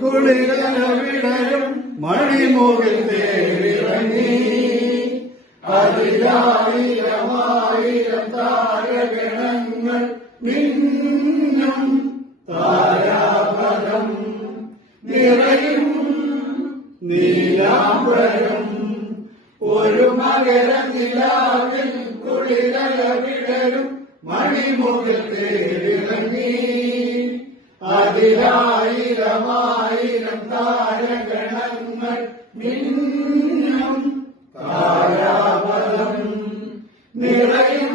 കുളിരവിടരും മണിമുകിൽ തേരിറങ്ങി അതിലായിരമായിരം താരഗണങ്ങൾ മിന്നും താരാപദം നിറയും നീലാംബരം ഒരു മകര നിലാവിൽ കുളിരവിടരും മണിമുകിൽ തേരിറങ്ങി അതിലായിരമായിരം താരഗണങ്ങൾ മിന്നും താരാപദം നിറയും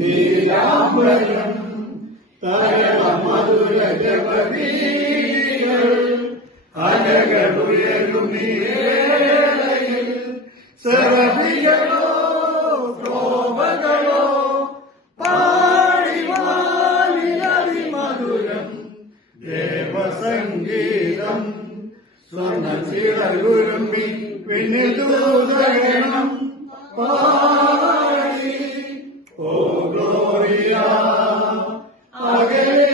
നീലാംബരം തരള മധുര ജപവീകൾ അലകളുയരുമേളയിൽ സരഭികളോ ശോഭകളോ ദേവസംഗീതം സ്വർണ്ണ പിന്നിതൂതരണം പാടി ഓ ഗ്ലോറിയ അകലെ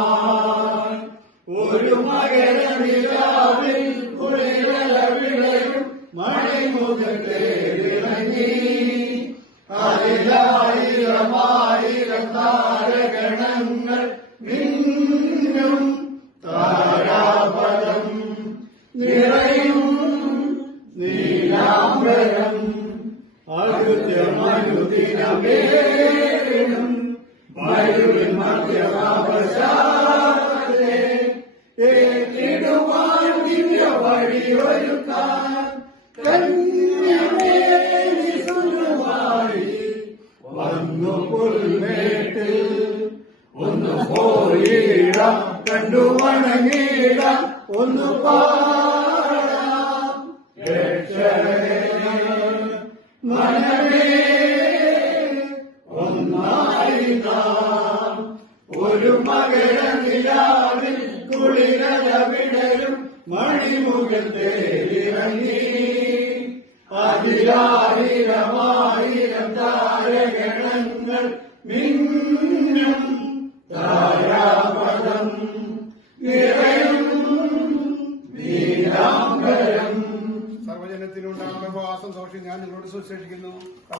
ആമോദമായി ഒരു മകര നിലാവിൽ കുളിരവിളയും മണിമുഖം തേരിറങ്ങി അതിലായിരമായിരം താരഗണങ്ങൾ മിന്നും താരാപദം നിറയും നീലാംബരം അരുദ്യമനുദിനമേറും മരുവിൻ മധ്യമാവശാലേ ഏറ്റിടുവാൻ ദിവ്യ വഴിയൊരുക്കാൻ കന്യമേനി സുഖമായി വന്നു പുൽമേട്ടിൽ ഒന്ന് പോയിടാം കണ്ടു വണങ്ങിടാം ഒന്ന് പാടാം മനമേ ഒന്നായി നാം ഒരു മകര നിലാവിൽ കുളിരവിടരും മണിമുഖം തേരിറങ്ങി അതിലായിരമായിരം താരഗണങ്ങൾ മിന്നും താരാപദം നിറയും നീലാംബരം. സർവജനത്തിനുണ്ടാകുന്ന ഉപവാസം സോഷി ഞാൻ നിങ്ങളോട് സുശേഷിക്കുന്നു.